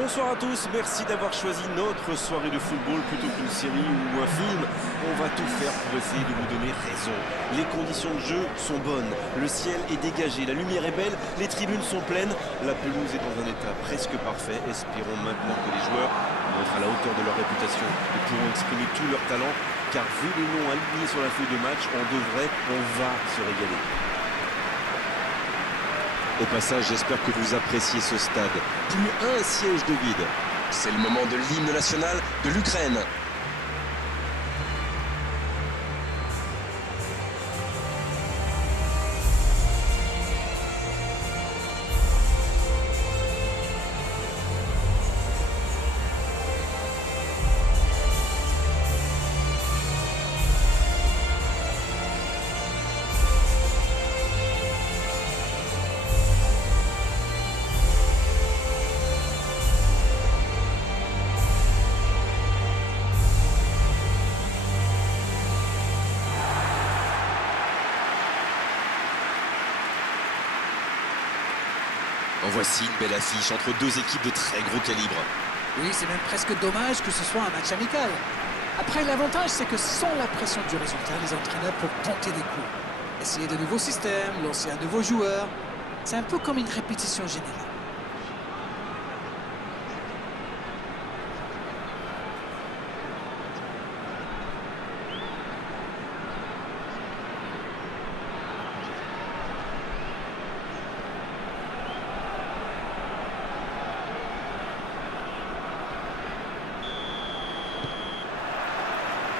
Bonsoir à tous, merci d'avoir choisi notre soirée de football plutôt qu'une série ou un film. On va tout faire pour essayer de vous donner raison. Les conditions de jeu sont bonnes, le ciel est dégagé, la lumière est belle, les tribunes sont pleines, la pelouse est dans un état presque parfait. Espérons maintenant que les joueurs vont être à la hauteur de leur réputation et pourront exprimer tout leur talent, car vu les noms alignés sur la feuille de match, on va se régaler. Au passage, j'espère que vous appréciez ce stade. Plus un siège de vide. C'est le moment de l'hymne national de l'Ukraine. En voici une belle affiche entre deux équipes de très gros calibre. Oui, c'est même presque dommage que ce soit un match amical. Après, l'avantage, c'est que sans la pression du résultat, les entraîneurs peuvent tenter des coups. Essayer de nouveaux systèmes, lancer un nouveau joueur. C'est un peu comme une répétition générale.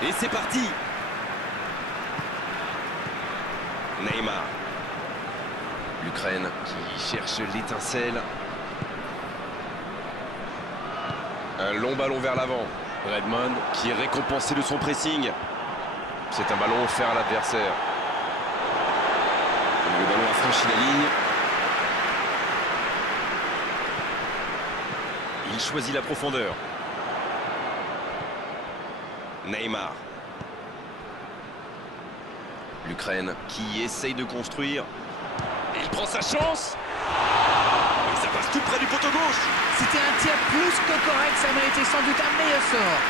Et c'est parti. Neymar. L'Ukraine qui cherche l'étincelle. Un long ballon vers l'avant. Redmond qui est récompensé de son pressing. C'est un ballon offert à l'adversaire. Le ballon a franchi la ligne. Il choisit la profondeur. Neymar. L'Ukraine qui essaye de construire. Il prend sa chance. Et ça passe tout près du poteau gauche. C'était un tir plus que correct, ça méritait sans doute un meilleur sort.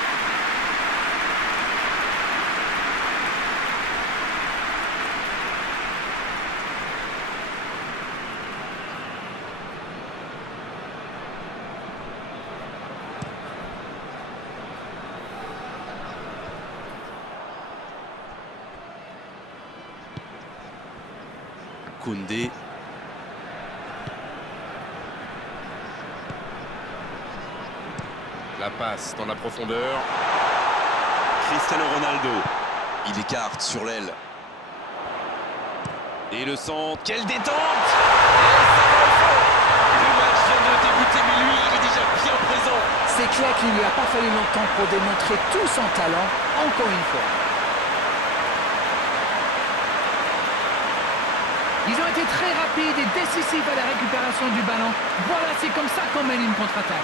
Koundé. La passe dans la profondeur. Cristiano Ronaldo. Il écarte sur l'aile. Et le centre. Quelle détente! Le match vient de débuter, mais lui, il est déjà bien présent. C'est clair qu'il ne lui a pas fallu longtemps pour démontrer tout son talent, encore une fois. Ils ont été très rapides et décisifs à la récupération du ballon. Voilà, c'est comme ça qu'on mène une contre-attaque.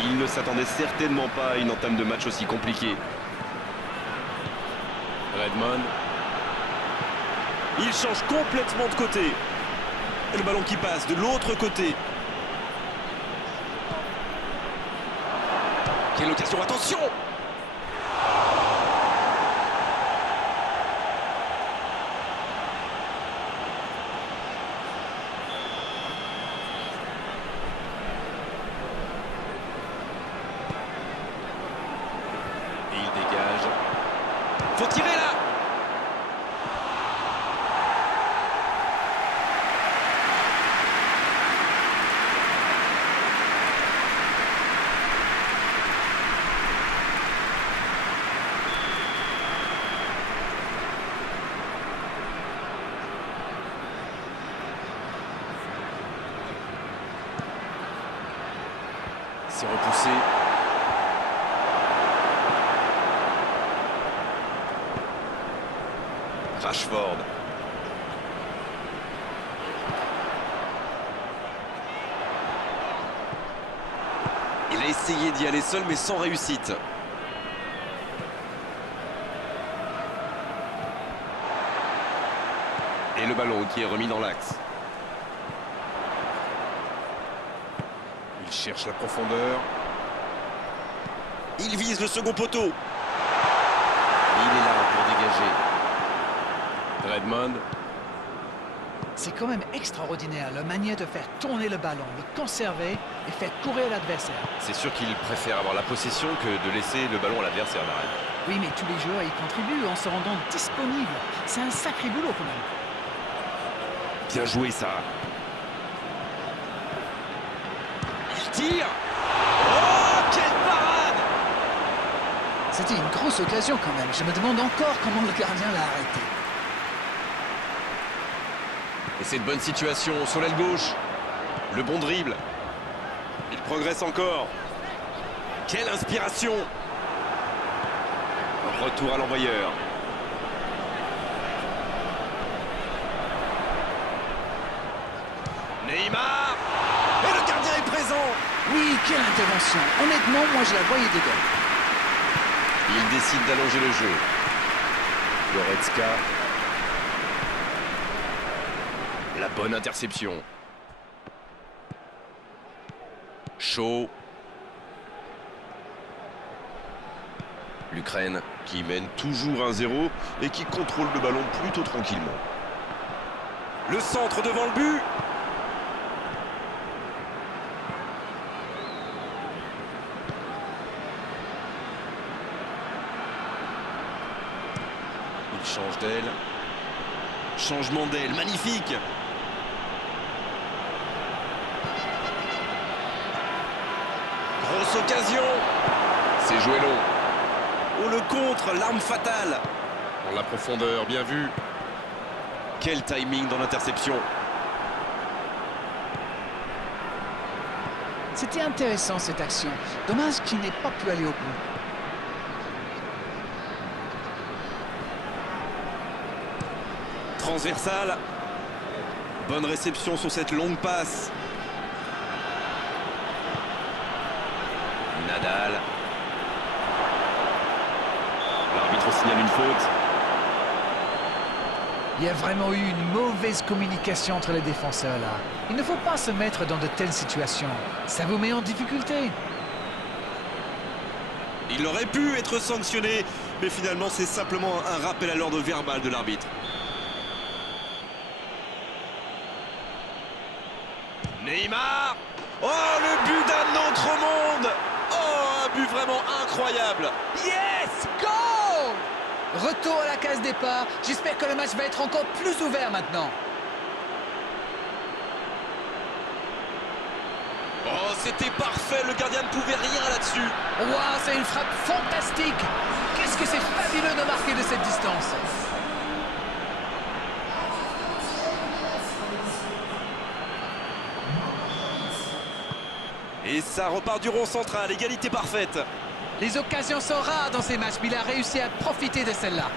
Il ne s'attendait certainement pas à une entame de match aussi compliquée. Redmond. Il change complètement de côté. Et le ballon qui passe de l'autre côté. Quelle occasion, attention! Et il dégage. Faut tirer là! C'est repoussé. Rashford. Il a essayé d'y aller seul, mais sans réussite. Et le ballon qui est remis dans l'axe. Il cherche la profondeur. Il vise le second poteau. Il est là pour dégager. Redmond. C'est quand même extraordinaire la manière de faire tourner le ballon, le conserver et faire courir l'adversaire. C'est sûr qu'il préfère avoir la possession que de laisser le ballon à l'adversaire, Darren. Oui, mais tous les joueurs y contribuent en se rendant disponibles. C'est un sacré boulot quand même. Bien joué, ça. Il tire. Oh, quelle parade! C'était une grosse occasion quand même. Je me demande encore comment le gardien l'a arrêté. Et c'est une bonne situation sur l'aile gauche. Le bon dribble. Il progresse encore. Quelle inspiration! Retour à l'envoyeur. Neymar! Et le gardien est présent! Oui, quelle intervention. Honnêtement, moi je la voyais dedans. Il décide d'allonger le jeu. Goretzka. La bonne interception. Shaw. L'Ukraine qui mène toujours 1-0 et qui contrôle le ballon plutôt tranquillement. Le centre devant le but. Il change d'aile. Changement d'aile, magnifique. Grosse occasion. C'est joué long. Oh, le contre, l'arme fatale. Dans la profondeur, bien vu. Quel timing dans l'interception. C'était intéressant cette action. Dommage qu'il n'ait pas pu aller au bout. Transversale. Bonne réception sur cette longue passe. Nadal. L'arbitre signale une faute. Il y a vraiment eu une mauvaise communication entre les défenseurs là. Il ne faut pas se mettre dans de telles situations. Ça vous met en difficulté. Il aurait pu être sanctionné, mais finalement c'est simplement un rappel à l'ordre verbal de l'arbitre. Neymar. Oh, le but d'un autre monde. Oh, un but vraiment incroyable. Yes! Go! Retour à la case départ. J'espère que le match va être encore plus ouvert maintenant. Oh, c'était parfait. Le gardien ne pouvait rien là-dessus. Waouh, c'est une frappe fantastique. Qu'est-ce que c'est fabuleux de marquer de cette distance. Et ça repart du rond central. Égalité parfaite. Les occasions sont rares dans ces matchs, mais il a réussi à profiter de celle-là.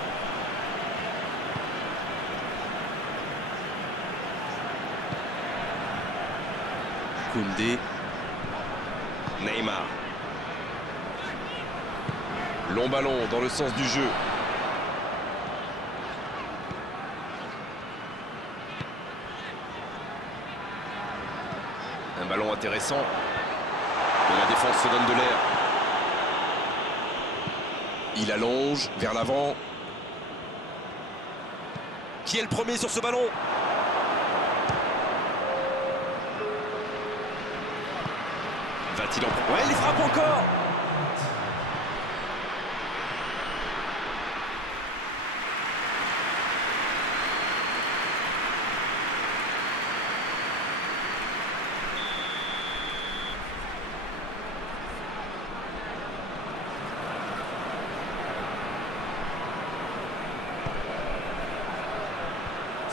Koundé. Neymar. Long ballon dans le sens du jeu. Un ballon intéressant. Et la défense se donne de l'air. Il allonge vers l'avant. Qui est le premier sur ce ballon? Va-t-il en prendre? Ouais, il frappe encore.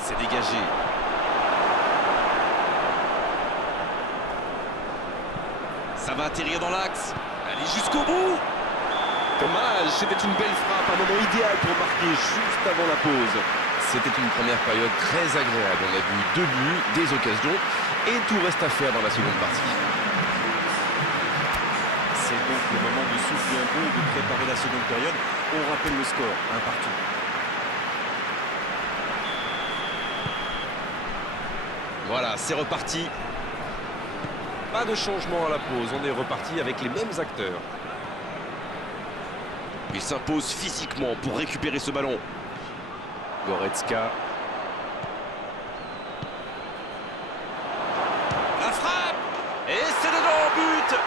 C'est dégagé. Ça va atterrir dans l'axe. Allez jusqu'au bout. Dommage, c'était une belle frappe, un moment idéal pour marquer juste avant la pause. C'était une première période très agréable. On a vu 2 buts, des occasions et tout reste à faire dans la seconde partie. Le moment de souffler un peu et de préparer la seconde période. On rappelle le score, un partout. Voilà, c'est reparti. Pas de changement à la pause, on est reparti avec les mêmes acteurs. Il s'impose physiquement pour récupérer ce ballon. Goretzka. La frappe! Et c'est dedans, but!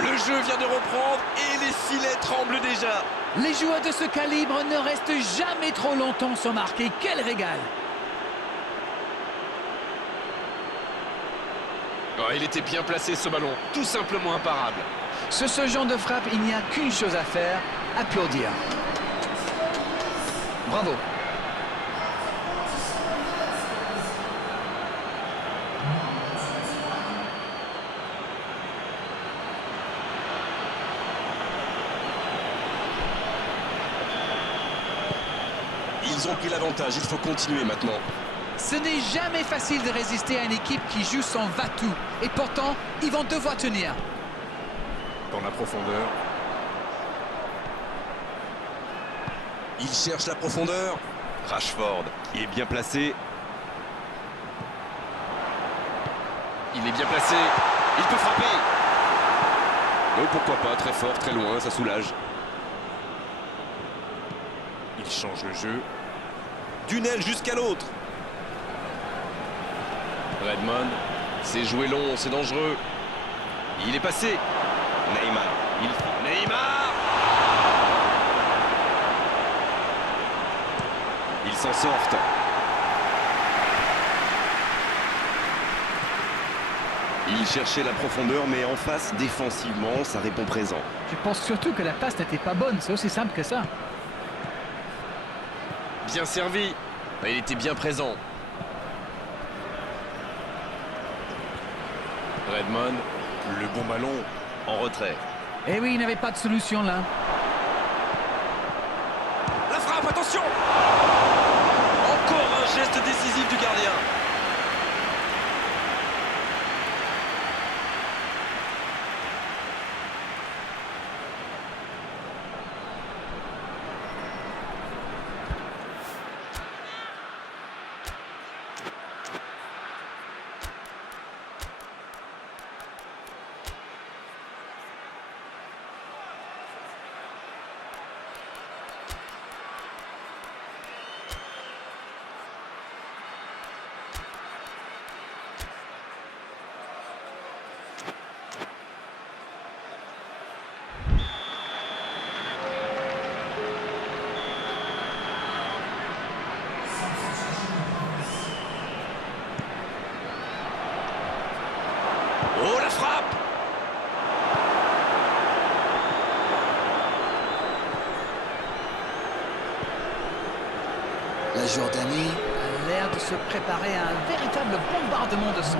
Le jeu vient de reprendre et les filets tremblent déjà. Les joueurs de ce calibre ne restent jamais trop longtemps sans marquer. Quel régal! Oh, il était bien placé ce ballon, tout simplement imparable. Sur ce genre de frappe, il n'y a qu'une chose à faire, applaudir. Bravo. Ils ont pris l'avantage, il faut continuer maintenant. Ce n'est jamais facile de résister à une équipe qui joue sans va-tout. Et pourtant, ils vont devoir tenir. Dans la profondeur. Il cherche la profondeur. Rashford, qui est bien placé. Il est bien placé. Il peut frapper. Oh, pourquoi pas, très fort, très loin, ça soulage. Il change le jeu. D'une aile jusqu'à l'autre. Redmond, c'est joué long, c'est dangereux. Il est passé. Neymar. Neymar. Ils s'en sortent. Il cherchait la profondeur, mais en face, défensivement, ça répond présent. Je pense surtout que la passe n'était pas bonne, c'est aussi simple que ça. Bien servi. Il était bien présent. Redmond, le bon ballon en retrait. Eh oui, il n'avait pas de solution là. La frappe, attention! Encore un geste décisif du gardien. Oh, la frappe! La Jordanie a l'air de se préparer à un véritable bombardement de centre.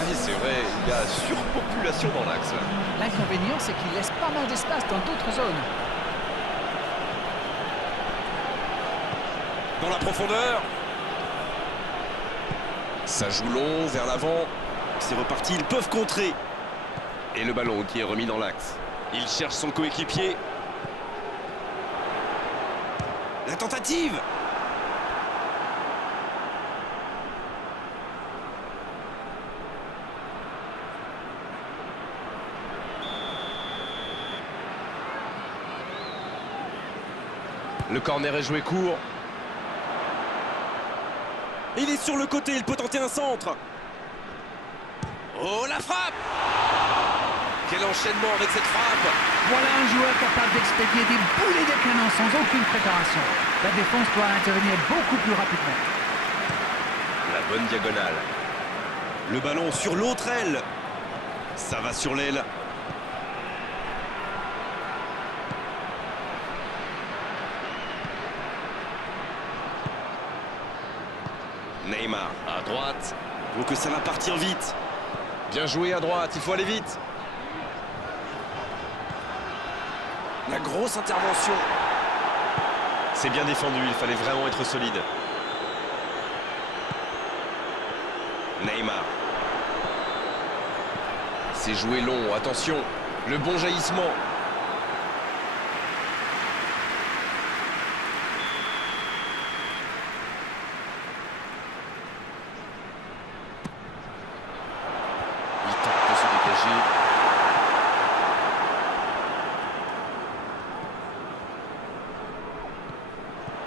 Oui, c'est vrai, il y a surpopulation dans l'axe. L'inconvénient, c'est qu'il laisse pas mal d'espace dans d'autres zones. Dans la profondeur. Ça joue long, vers l'avant. C'est reparti, ils peuvent contrer. Et le ballon qui est remis dans l'axe. Il cherche son coéquipier. La tentative. Le corner est joué court. Il est sur le côté, il peut tenter un centre. Oh, la frappe! Quel enchaînement avec cette frappe! Voilà un joueur capable d'expédier des boulets de canon sans aucune préparation. La défense doit intervenir beaucoup plus rapidement. La bonne diagonale. Le ballon sur l'autre aile. Ça va sur l'aile. Neymar à droite. Donc ça va partir vite. Bien joué à droite, il faut aller vite. La grosse intervention. C'est bien défendu, il fallait vraiment être solide. Neymar. C'est joué long, attention. Le bon jaillissement.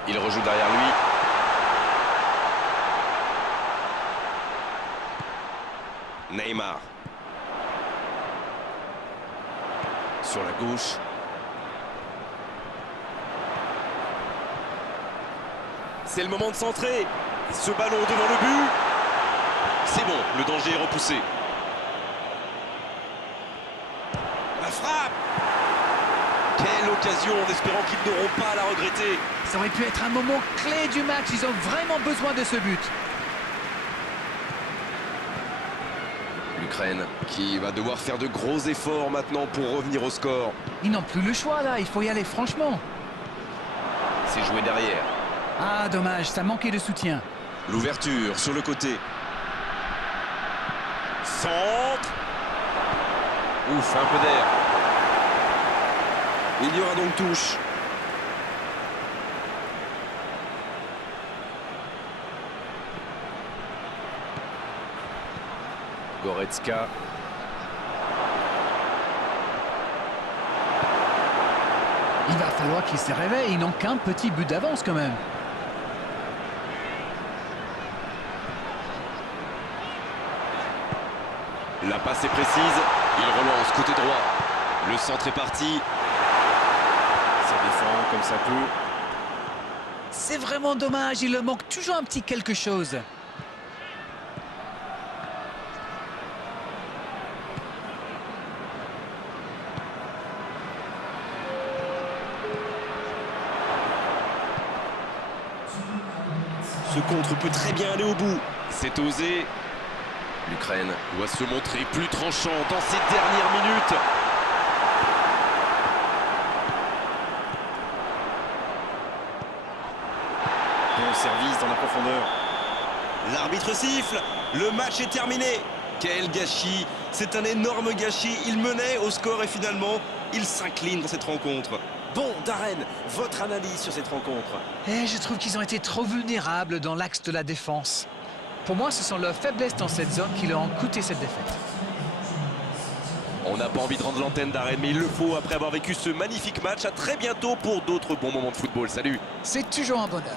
Il rejoue derrière lui. Neymar. Sur la gauche. C'est le moment de centrer. Ce ballon devant le but. C'est bon, le danger est repoussé. La frappe. Quelle occasion, en espérant qu'ils n'auront pas à la regretter. Ça aurait pu être un moment clé du match. Ils ont vraiment besoin de ce but. L'Ukraine qui va devoir faire de gros efforts maintenant pour revenir au score. Ils n'ont plus le choix là. Il faut y aller franchement. C'est joué derrière. Ah, dommage. Ça manquait de soutien. L'ouverture sur le côté. Centre. Ouf, un peu d'air. Il y aura donc touche. Goretzka. Il va falloir qu'ils se réveillent. Ils n'ont qu'un petit but d'avance quand même. La passe est précise. Il relance côté droit. Le centre est parti. Ça défend comme ça peut. C'est vraiment dommage. Il leur manque toujours un petit quelque chose. Ce contre peut très bien aller au bout. C'est osé. L'Ukraine doit se montrer plus tranchant dans ces dernières minutes. Bon service dans la profondeur. L'arbitre siffle. Le match est terminé. Quel gâchis. C'est un énorme gâchis. Il menait au score et finalement, il s'incline dans cette rencontre. Bon, Darren, votre analyse sur cette rencontre? Je trouve qu'ils ont été trop vulnérables dans l'axe de la défense. Pour moi, ce sont leurs faiblesses dans cette zone qui leur ont coûté cette défaite. On n'a pas envie de rendre l'antenne, Darren, mais il le faut après avoir vécu ce magnifique match. À très bientôt pour d'autres bons moments de football. Salut! C'est toujours un bonheur.